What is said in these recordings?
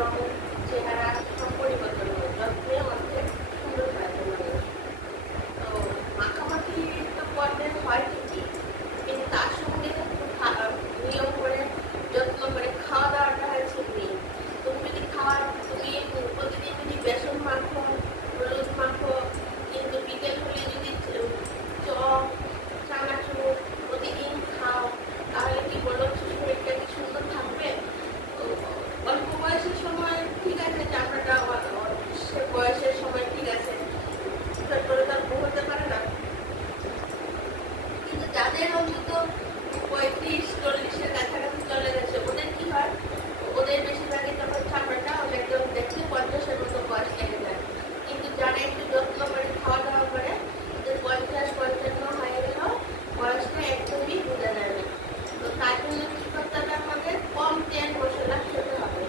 রং, চেহারা সব পরিবর্তন হয়, যত্নে অনেক সুন্দর হয় মানুষ। তো মাখামাখি তো করলে হয় ঠিকই, কিন্তু তার সঙ্গে নিয়ম করে যত্ন করে খাওয়া দাওয়াটা হচ্ছে মেন। তুমি যদি প্রতিদিন যদি বেসন মাখো, হলুদ মাখো, কিন্তু বিকেল হলে যদি চপ, চানাচুর প্রতিদিন খাও, তাহলে কি বলো শরীরটা কি সুন্দর থাকবে? অল্প বয়সের সময় ঠিক আছে, চামড়াটা সে বয়সের সময় ঠিক আছে, তারপরে তার হতে পারে না। কিন্তু যাদের অন্তত 35-40-এর কাছাকাছি চলে গেছে, ওদের কি হয়, ওদের বেশিরভাগই তখন চামড়াটা একদম দেখতে 50-এর মতো বয়স লেগে যায়। কিন্তু যারা একটু যত্ন করে খাওয়া দাওয়া করে, ওদের 50-55 হয়ে গেলেও বয়সটা একদমই বোঝা যায় না। তো তার জন্য কি করতে হবে, আমাদের কম তেল মশলা খেতে হবে।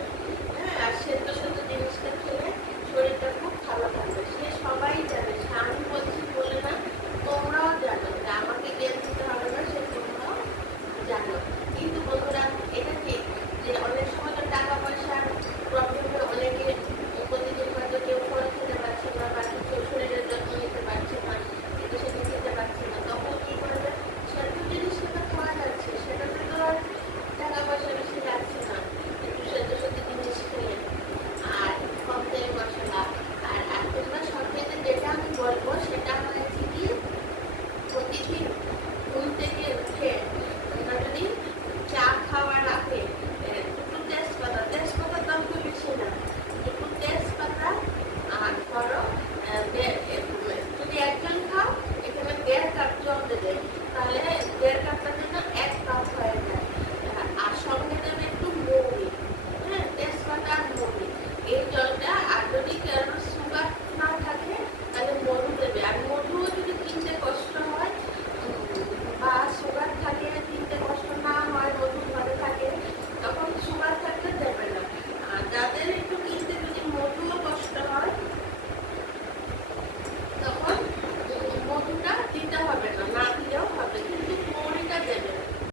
হ্যাঁ, আর সেদ্ধ সেদ্ধ জিনিসটা খেলে শরীরটা খুব ভালো থাকবে। সে সবাই জানে, আমি বলছি বলে না, তোমরাও জানো যে আমাকে জ্ঞান দিতে হবে না, সে তোমরাও জানো। কিন্তু বন্ধুরা, এটা ঠিক যে অনেক